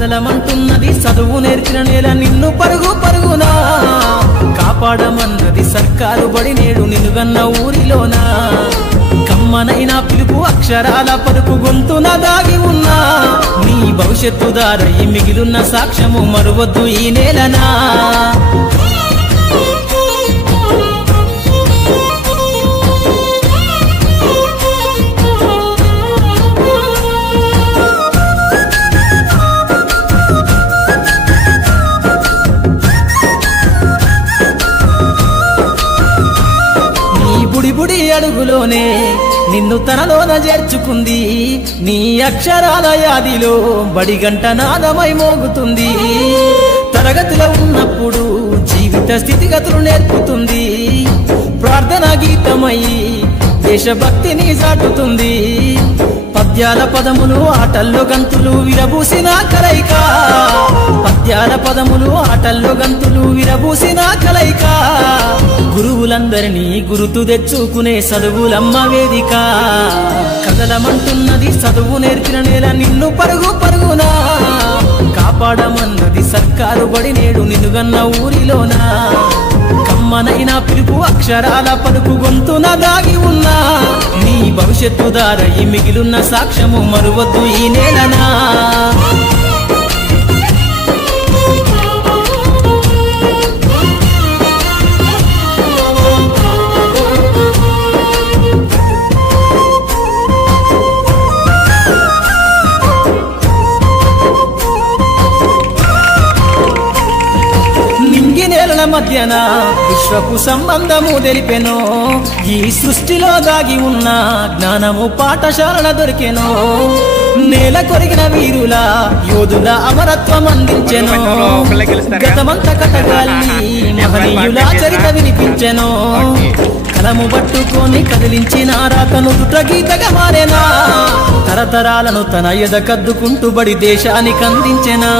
కదలమంటున్నది చదువు నేర్చిన నేల నిన్ను పరుగు పరుగునా కాపాడమన్నది సర్కారు బడి నేడు నిలుగన్న ఊరిలోనా కమ్మనైన పిలుపు అక్షరాల పలుకు గొంతున దాగి ఉన్నా నీ భవిష్యత్తు దారై మిగిలిన సాక్ష్యము మరువద్దు ఈ నేలనా బుడి బుడి అడుగులోనే నిన్ను తనలోన చేర్చుకుంది నీ అక్షరాల యాదిలో బడిగంట నాదమై మోగుతుంది తరగతిలో ఉన్నప్పుడు జీవిత స్థితిగతులు నేర్పుతుంది ప్రార్థన గీతమై దేశభక్తిని చాటుతుంది పద్యాల పదములు ఆటల్లో గంతులు విరబూసిన కలయిక పద్యాల పదములు ఆటల్లో గంతులు విరబూసిన కలయిక గురువులందరినీ గురుతు తెచ్చుకునే చదువులమ్మ వేదిక కదలమంటున్నది చదువు నేర్చిన నేల నిన్ను పరుగు పరుగునా కాపాడమన్నది సర్కారు బడి నేడు నిలుగన్న ఊరిలోనా కమ్మనైన పిలుపు అక్షరాల పలుకు గొంతున దాగి ఉన్నా నీ భవిష్యత్తు దారై మిగిలిన సాక్ష్యము మరువద్దు ఈ నేలనా నేలల మధ్యన విశ్వపు సంబంధము తెలిపెనో ఈ సృష్టిలో దాగి ఉన్న జ్ఞానము పాఠశాలల దొరికెనో నేల కొరిగిన వీరుల యోధుల అమరత్వం అందించెను గతమంత కథగాల్ని మహనీయుల చరిత వినిపించెను కలము పట్టుకొని కదిలించిన రాతను దుట గీతగా మారేనా తరతరాలను తన ఎద కద్దుకుంటూ బడి దేశానికి అందించెనా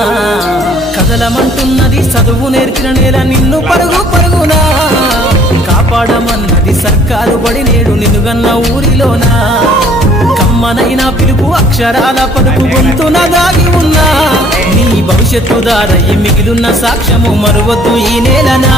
కదలమంటున్నది చదువు నేర్చిన నేల నిన్ను పరుగు పరుగునా కాపాడమన్నది సర్కారు బడి నేడు నిలుగన్న ఊరిలోనా కమ్మనైన పిలుపు అక్షరాల పలుకు గొంతున దాగి ఉన్నా నీ భవిష్యత్తు దారై మిగిలిన సాక్ష్యము మరువద్దు ఈ నేలనా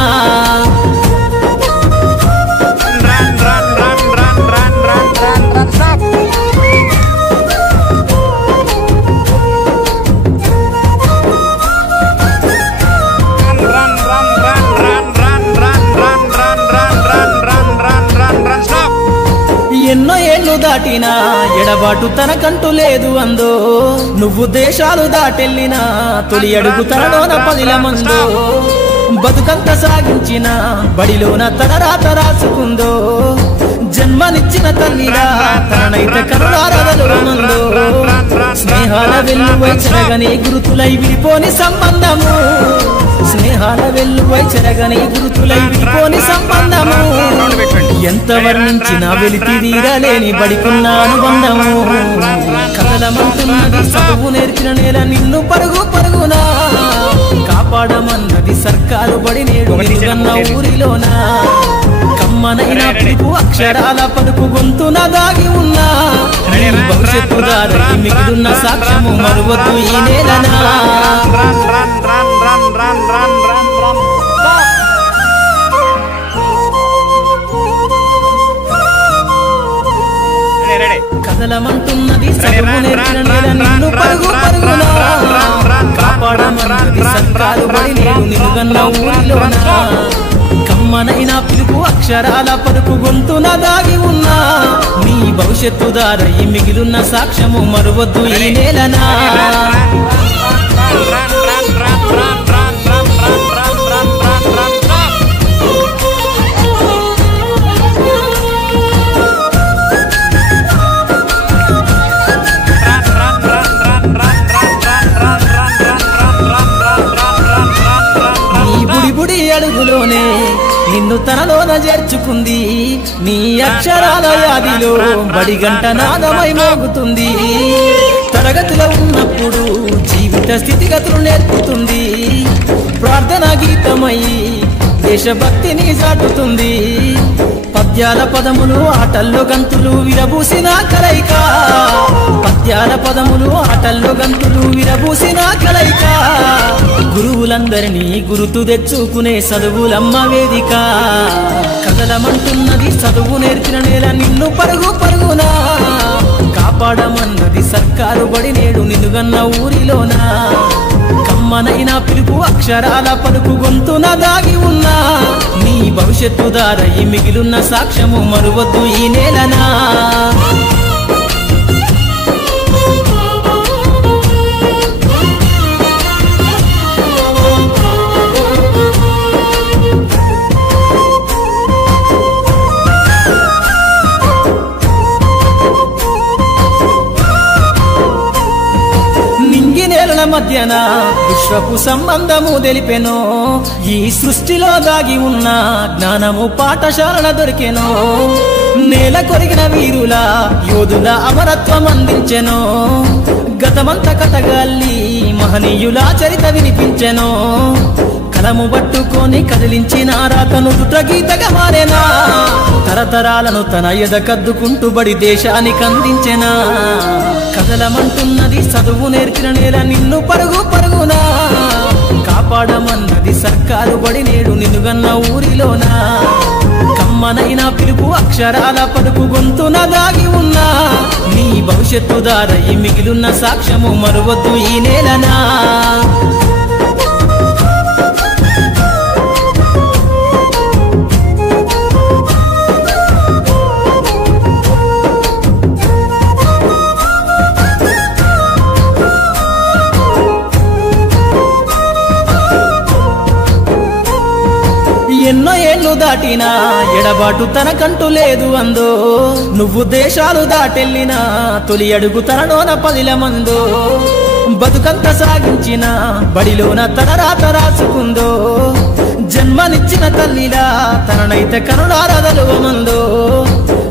ఎన్నో ఏళ్ళు దాటినా ఎడబాటు తనకంటూ లేదు అందో నువ్వు దేశాలు దాటెళ్ళినా తొలి అడుగు తనలోన పదిల మందో బతుకంత సాగించిన బడిలోన తన రాత రాసుకుందో జన్మనిచ్చిన తల్లిలా తననైతే కరుణారదలుమందో స్నేహాల వెల్లువై చెరగని గురుతులై విడిపోని సంబంధము స్నేహాల వెల్లువై చెరగని గురుతులై విడిపోని సంబంధము ఎంత వర్ణించినా వెలితి తీరలేని బడికున్న అనుబంధము కదలమంటున్నది చదువు నేర్చిన నేల నిన్ను పరుగు పరుగునా కాపాడమన్నది సర్కారు బడి నేడు నిలుగన్న ఊరిలోనా కమ్మనైన పిలుపు అక్షరాల పలుకు గొంతున దాగి ఉన్నా నీ భవిష్యత్తు దారై మిగిలిన సాక్ష్యము మరువద్దు ఈ నేలనా కదలమంటున్నది చదువు నేర్చిన నేల నిన్ను పరుగు పరుగునా కాపాడమన్నది సర్కారు బడి నేడు నిలుగన్న ఊరిలోనా కమ్మనైన పిలుపు అక్షరాల పలుకు గొంతున దాగి ఉన్నా నీ భవిష్యత్తు దారై మిగిలిన సాక్ష్యము మరువద్దు ఈ నేలనా బుడి అడుగులోనే నిన్ను తనలోన చేర్చుకుంది నీ అక్షరాల యాదిలో బడిగంట నాదమై మోగుతుంది తరగతిలో ఉన్నప్పుడు జీవిత స్థితిగతులు నేర్పుతుంది ప్రార్థన గీతమై దేశభక్తిని చాటుతుంది పద్యాల పదములు ఆటల్లో గంతులు విరబూసిన కలయిక పద్యాల పదములు ఆట పాటల్లో గంతులు విరబూసిన కలయిక గురువులందరినీ గురుతు తెచ్చుకునే చదువులమ్మ వేదిక కదలమంటున్నది చదువు నేర్చిన నేల నిన్ను పరుగు పరుగునా కాపాడమన్నది సర్కారు బడి నేడు నిన్నుగన్న ఊరిలోనా కమ్మనైన పిలుపు అక్షరాల పలుకు గొంతున దాగి ఉన్నా నీ భవిష్యత్తు దారయి మిగిలున్న సాక్ష్యము మరువద్దు ఈ నేలనా నేలల మధ్యన విశ్వపు సంబంధము తెలిపెనో ఈ సృష్టిలో దాగి ఉన్న జ్ఞానము పాఠశాలల దొరికెనో నేల కొరిగిన వీరుల యోధుల అమరత్వం అందించెనో గతమంత కథగాల్లి మహనీయుల చరిత వినిపించెనో కలము పట్టుకొని కదిలించిన రాతను దుట గీతగా మారేనా తరతరాలను తన ఎదకద్దుకుంటూ బడి దేశానికి అందించెనా కదలమంటున్నది చదువు నేర్చిన నేల నిన్ను పరుగు పరుగునా కాపాడమన్నది సర్కారు బడి నేడు నిన్నుగన్న ఊరిలోనా కమ్మనైన పిలుపు అక్షరాల పలుకు గొంతున దాగి ఉన్నా నీ భవిష్యత్తు దారయి మిగిలున్న సాక్ష్యము మరువద్దు ఈ నేలనా ఎన్నో ఏళ్ళు దాటినా ఎడబాటు తనకంటూ లేదు అందో నువ్వు దేశాలు దాటెళ్ళినా తొలి అడుగు తనలోన 10 మందో బతుకంత సాగించిన బడిలోన తన రాత రాసుకుందో జన్మనిచ్చిన తల్లిలా తననైతే కనులారదలువమందో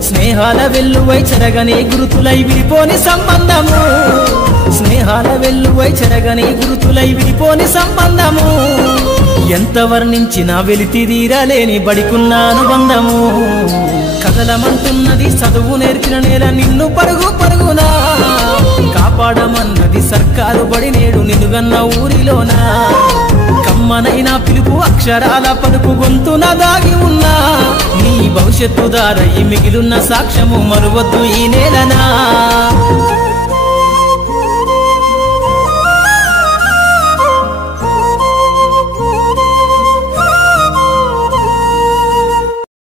స్నేహాల వెల్లువై చెరగని గురుతులై విడిపోని సంబంధము స్నేహాల వెల్లువై చెరగని గురుతులై విడిపోని సంబంధము ఎంత వర్ణించినా వెలితిరీరలేని బడికున్న అనుబంధము కదలమంటున్నది చదువు నేర్చిన నేల నిన్ను పరుగు పరుగునా కాపాడమన్నది సర్కారు బడి నేడు నిన్నుగన్న ఊరిలోనా కమ్మనైన పిలుపు అక్షరాల పలుకు గొంతున దాగి ఉన్నా నీ భవిష్యత్తు దారయి మిగిలున్న సాక్ష్యము మరువద్దు ఈ నేలనా